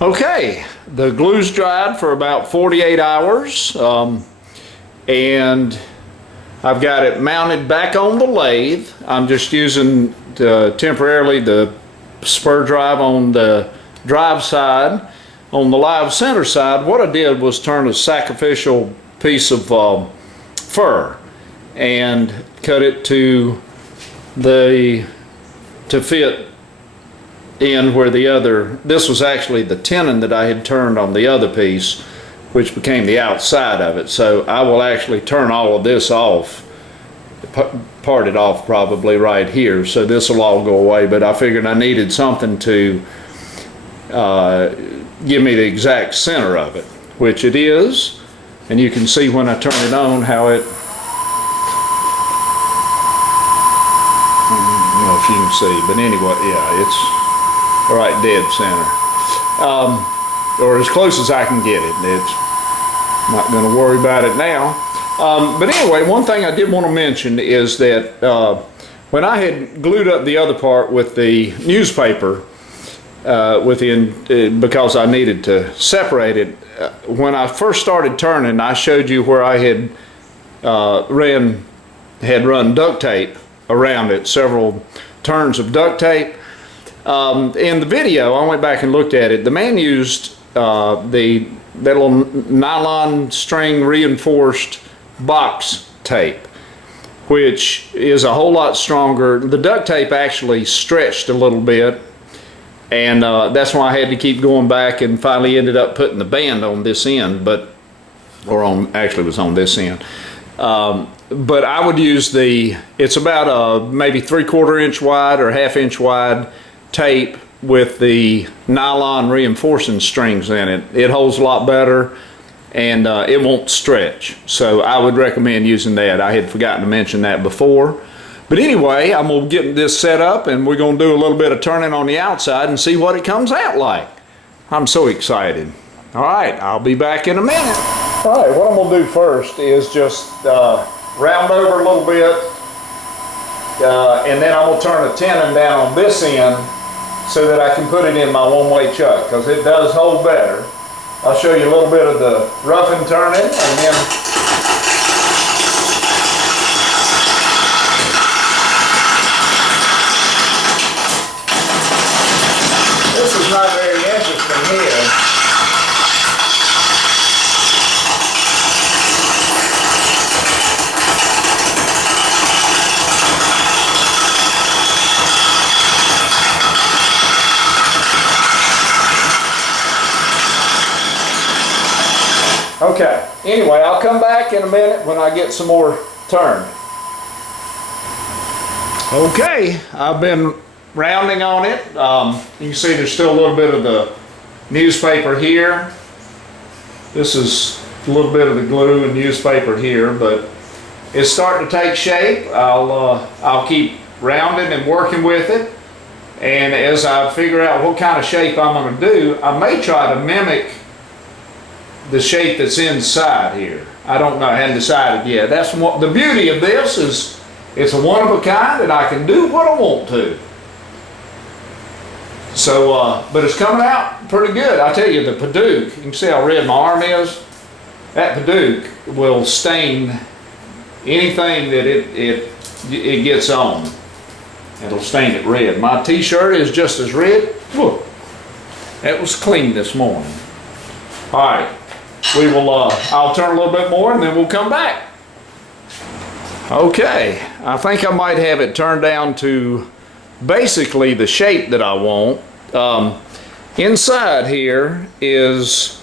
Okay, the glue's dried for about 48 hours, and I've got it mounted back on the lathe. I'm just using temporarily the spur drive on the drive side. On the live center side, what I did was turn a sacrificial piece of fur and cut it to fit in where the other, this was actually the tenon that I had turned on the other piece, which became the outside of it. So I will actually turn all of this off, part it off probably right here, so this will all go away. But I figured I needed something to give me the exact center of it, which it is. And you can see when I turn it on how it, I don't know if you can see, but anyway, yeah, it's right dead center, or as close as I can get it. It's not going to worry about it now. But anyway, one thing I did want to mention is that when I had glued up the other part with the newspaper because I needed to separate it, when I first started turning, I showed you where I had run duct tape around it, several turns of duct tape. In the video, I went back and looked at it. The man used that little nylon string reinforced box tape, which is a whole lot stronger. The duct tape actually stretched a little bit, and that's why I had to keep going back and finally ended up putting the band on this end, actually it was on this end. But I would use it's about maybe 3/4 inch wide or 1/2 inch wide tape with the nylon reinforcing strings in it. It holds a lot better, and it won't stretch. So I would recommend using that. I had forgotten to mention that before. But anyway, I'm going to get this set up, and we're going to do a little bit of turning on the outside and see what it comes out like. I'm so excited. All right, I'll be back in a minute. All right, what I'm going to do first is just round over a little bit, and then I'm going to turn the tenon down on this end so that I can put it in my one-way chuck, because it does hold better. I'll show you a little bit of the rough and turning, and then this is not very interesting here. Okay, anyway, I'll come back in a minute when I get some more turned. Okay, I've been rounding on it. You can see there's still a little bit of the newspaper here. This is a little bit of the glue and newspaper here, but it's starting to take shape. I'll keep rounding and working with it, and as I figure out what kind of shape I'm going to do, I may try to mimic the shape that's inside here. I don't know, I hadn't decided yet. That's what the beauty of this is. It's a one of a kind, and I can do what I want to. So, but it's coming out pretty good. I tell you, the Paduke, you can see how red my arm is. That Paduke will stain anything that it gets on. It'll stain it red. My t-shirt is just as red. Look, that was clean this morning. All right. We will, I'll turn a little bit more and then we'll come back. Okay, I think I might have it turned down to basically the shape that I want. Inside here is,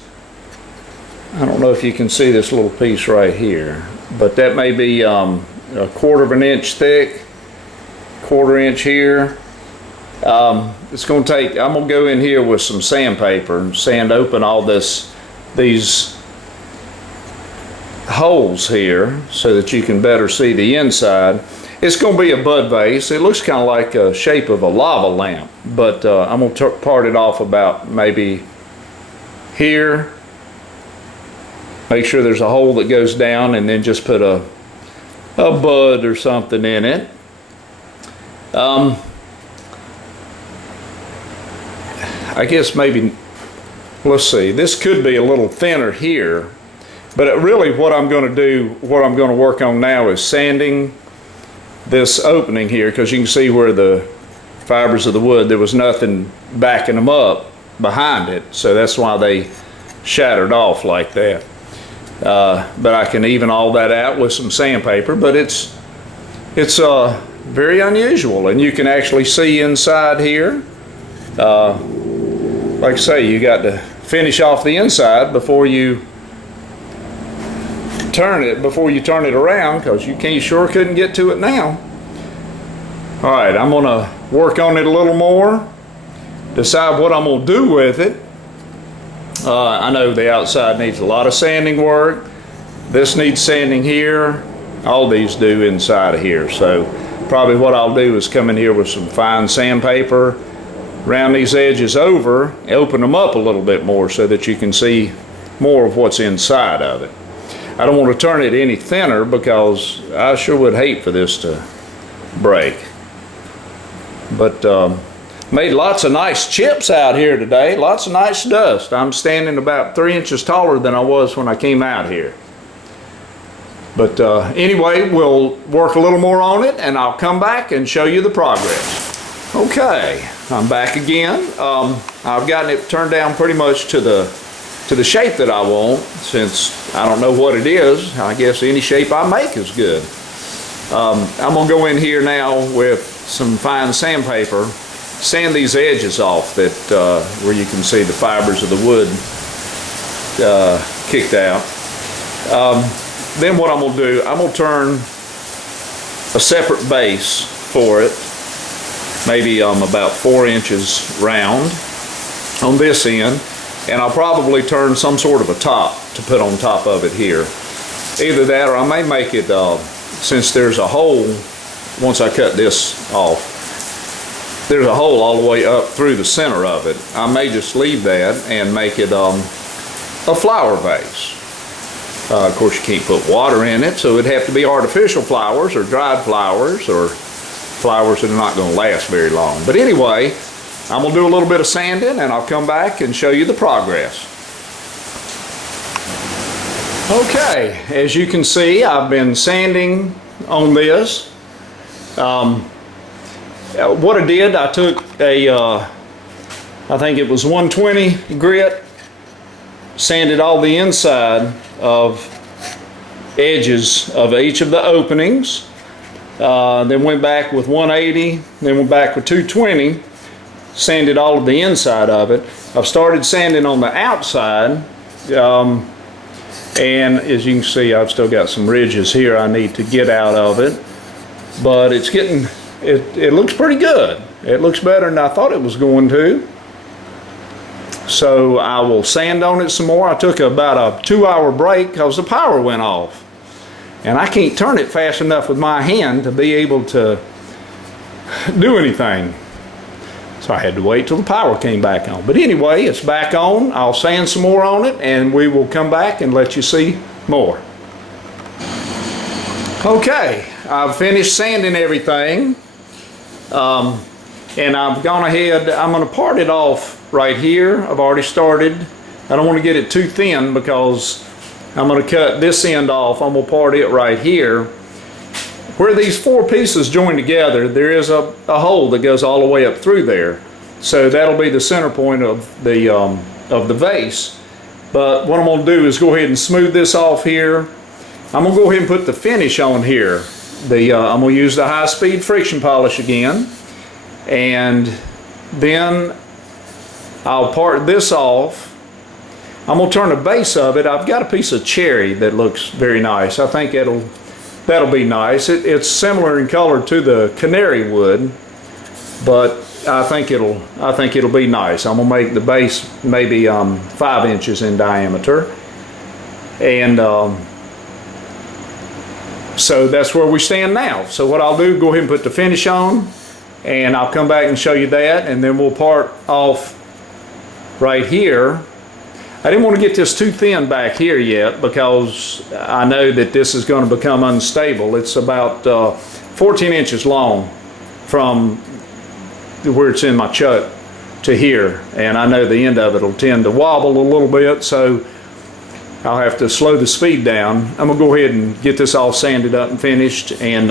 I don't know if you can see this little piece right here, but that may be a 1/4 inch thick, 1/4 inch here. It's going to take, I'm going to go in here with some sandpaper and sand open all these holes here so that you can better see the inside. It's going to be a bud vase. It looks kind of like a shape of a lava lamp, but I'm going to part it off about maybe here. Make sure there's a hole that goes down, and then just put a bud or something in it. I guess maybe let's see, this could be a little thinner here, but really what I'm going to do, what I'm going to work on now is sanding this opening here, because you can see where the fibers of the wood, there was nothing backing them up behind it, so that's why they shattered off like that. But I can even all that out with some sandpaper, but it's very unusual, and you can actually see inside here. Like I say, you got to finish off the inside before you turn it around, because you sure couldn't get to it now. All right, I'm gonna work on it a little more, decide what I'm gonna do with it. I know the outside needs a lot of sanding work. This needs sanding here. All these do inside of here. So probably what I'll do is come in here with some fine sandpaper, round these edges over, open them up a little bit more so that you can see more of what's inside of it. I don't want to turn it any thinner, because I sure would hate for this to break. But made lots of nice chips out here today, lots of nice dust. I'm standing about 3 inches taller than I was when I came out here. But anyway, we'll work a little more on it, and I'll come back and show you the progress. Okay, I'm back again. I've gotten it turned down pretty much to the shape that I want, since I don't know what it is. I guess any shape I make is good. I'm gonna go in here now with some fine sandpaper, sand these edges off that where you can see the fibers of the wood kicked out. Then what I'm gonna do, I'm gonna turn a separate base for it, maybe about 4 inches round on this end, and I'll probably turn some sort of a top to put on top of it here. Either that, or I may make it, since there's a hole, once I cut this off, there's a hole all the way up through the center of it. I may just leave that and make it a flower vase. Of course, you can't put water in it, so it'd have to be artificial flowers or dried flowers, or flowers that are not going to last very long. But anyway, I'm going to do a little bit of sanding, and I'll come back and show you the progress. Okay, as you can see, I've been sanding on this. What I did, I took a, I think it was 120 grit, sanded all the inside of edges of each of the openings, then went back with 180, then went back with 220, sanded all of the inside of it. I've started sanding on the outside, and as you can see, I've still got some ridges here I need to get out of it, but it's getting, it looks pretty good. It looks better than I thought it was going to. So I will sand on it some more. I took about a 2-hour break because the power went off, and I can't turn it fast enough with my hand to be able to do anything. So I had to wait till the power came back on. But anyway, it's back on. I'll sand some more on it, and we will come back and let you see more. Okay, I've finished sanding everything, and I've gone ahead, I'm going to part it off right here. I've already started. I don't want to get it too thin, because I'm going to cut this end off. I'm going to part it right here. Where these 4 pieces join together, there is a hole that goes all the way up through there. So that'll be the center point of the vase. But what I'm going to do is go ahead and smooth this off here. I'm going to go ahead and put the finish on here. I'm going to use the high-speed friction polish again. And then I'll part this off. I'm going to turn the base of it. I've got a piece of cherry that looks very nice. I think that'll be nice. It's similar in color to the canary wood, but I think it'll be nice. I'm gonna make the base maybe 5 inches in diameter, and so that's where we stand now. So what I'll do, go ahead and put the finish on, and I'll come back and show you that, and then we'll part off right here. I didn't want to get this too thin back here yet, because I know that this is going to become unstable. It's about 14 inches long from where it's in my chuck to here, and I know the end of it will tend to wobble a little bit, so I'll have to slow the speed down. I'm gonna go ahead and get this all sanded up and finished, and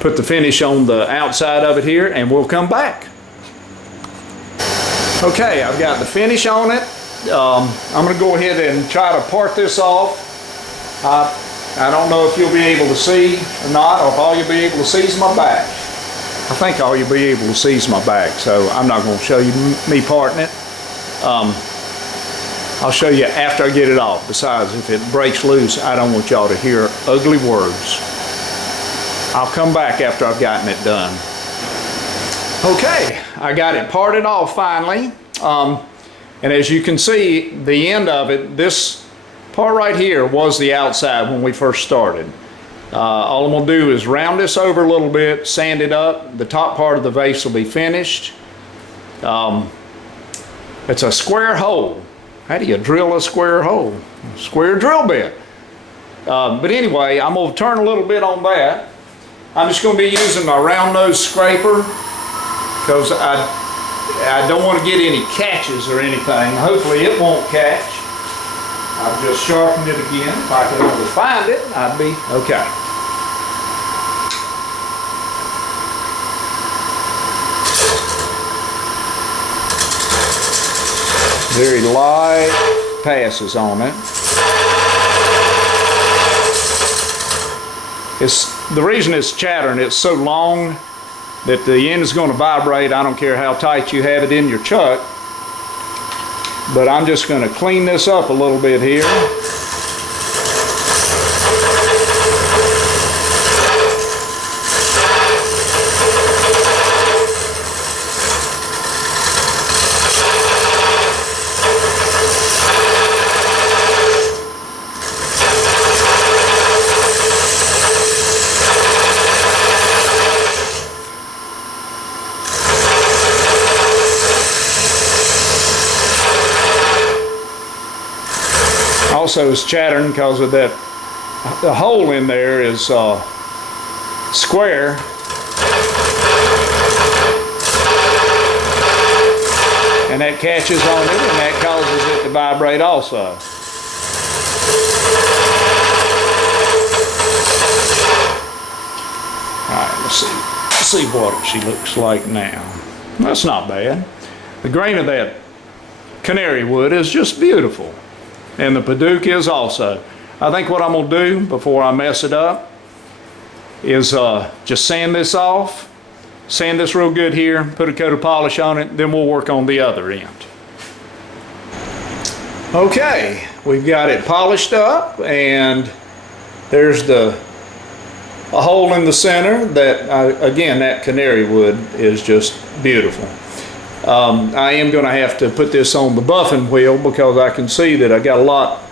put the finish on the outside of it here, and we'll come back. Okay, I've got the finish on it. I'm gonna go ahead and try to part this off. I don't know if you'll be able to see or not, or if all you'll be able to see is my back. I think all you'll be able to see is my back, so I'm not gonna show you me parting it. I'll show you after I get it off. Besides, if it breaks loose, I don't want y'all to hear ugly words. I'll come back after I've gotten it done. Okay, I got it parted off finally. And as you can see, the end of it, this part right here was the outside when we first started. All I'm gonna do is round this over a little bit, sand it up. The top part of the vase will be finished. It's a square hole. How do you drill a square hole? Square drill bit. But anyway, I'm gonna turn a little bit on that. I'm just gonna be using my round nose scraper because I don't want to get any catches or anything. Hopefully it won't catch. I've just sharpened it again. If I could only find it, I'd be okay. Very light passes on it. The reason it's chattering, it's so long that the end is going to vibrate. I don't care how tight you have it in your chuck. But I'm just going to clean this up a little bit here. Also is chattering because of that, the hole in there is square. And that catches on it and that causes it to vibrate also. Alright, let's see what she looks like now. That's not bad. The grain of that canary wood is just beautiful. And the Paduk is also. I think what I'm going to do before I mess it up is just sand this off, sand this real good here, put a coat of polish on it, then we'll work on the other end. Okay, we've got it polished up, and there's a hole in the center that, again, that canary wood is just beautiful. I am going to have to put this on the buffing wheel because I can see that I got a lot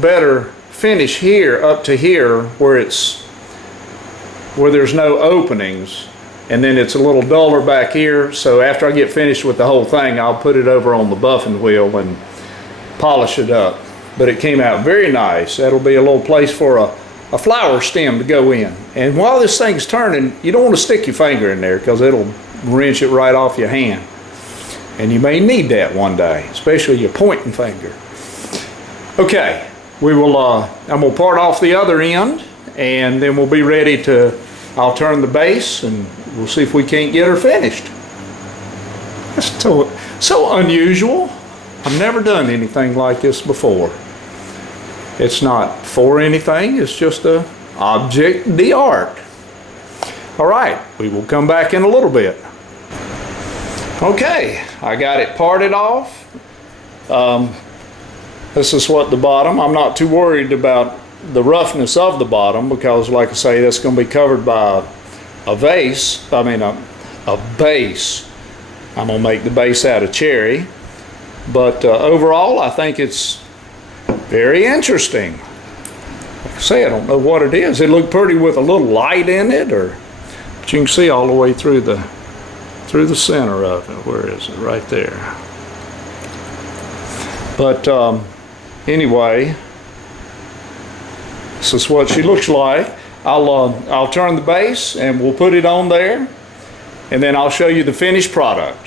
better finish here up to here where there's no openings, and then it's a little duller back here. So after I get finished with the whole thing, I'll put it over on the buffing wheel and polish it up. But it came out very nice. That'll be a little place for a flower stem to go in. And while this thing's turning, you don't want to stick your finger in there because it'll wrench it right off your hand. And you may need that one day, especially your pointing finger. Okay, I'm gonna part off the other end, and then we'll be ready I'll turn the base, and we'll see if we can't get her finished. That's so unusual. I've never done anything like this before. It's not for anything, it's just a object d'art. All right, we will come back in a little bit. Okay, I got it parted off. This is what the bottom, I'm not too worried about the roughness of the bottom because, like I say, that's going to be covered by a base. I'm going to make the base out of cherry. But overall, I think it's very interesting. Like I say, I don't know what it is. It looked pretty with a little light in it, but you can see all the way through the center of it. Where is it? Right there. But anyway, this is what she looks like. I'll turn the base and we'll put it on there, and then I'll show you the finished product.